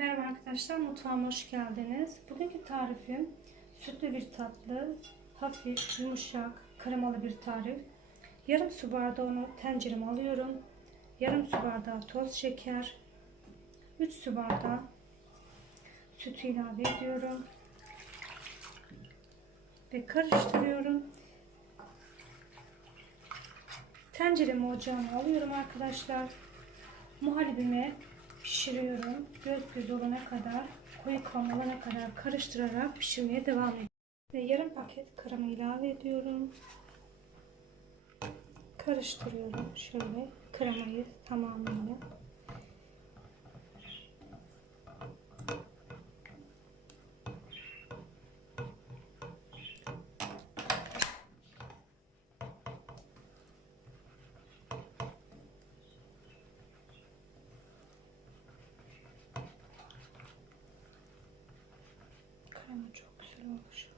arkadaşlar mutfağıma hoş geldiniz. Bugünkü tarifim sütlü bir tatlı, hafif, yumuşak, kremalı bir tarif. Yarım su bardağı unu tencereme alıyorum. Yarım su bardağı toz şeker, 3 su bardağı sütü ilave ediyorum. Ve karıştırıyorum. Tenceremi ocağıma alıyorum arkadaşlar. Muhallebimi pişiriyorum. Göz göz olana kadar, koyu kıvam kadar karıştırarak pişirmeye devam ediyorum. Ve yarım paket krema ilave ediyorum. Karıştırıyorum şöyle kremayı tamamıyla. Olmuş.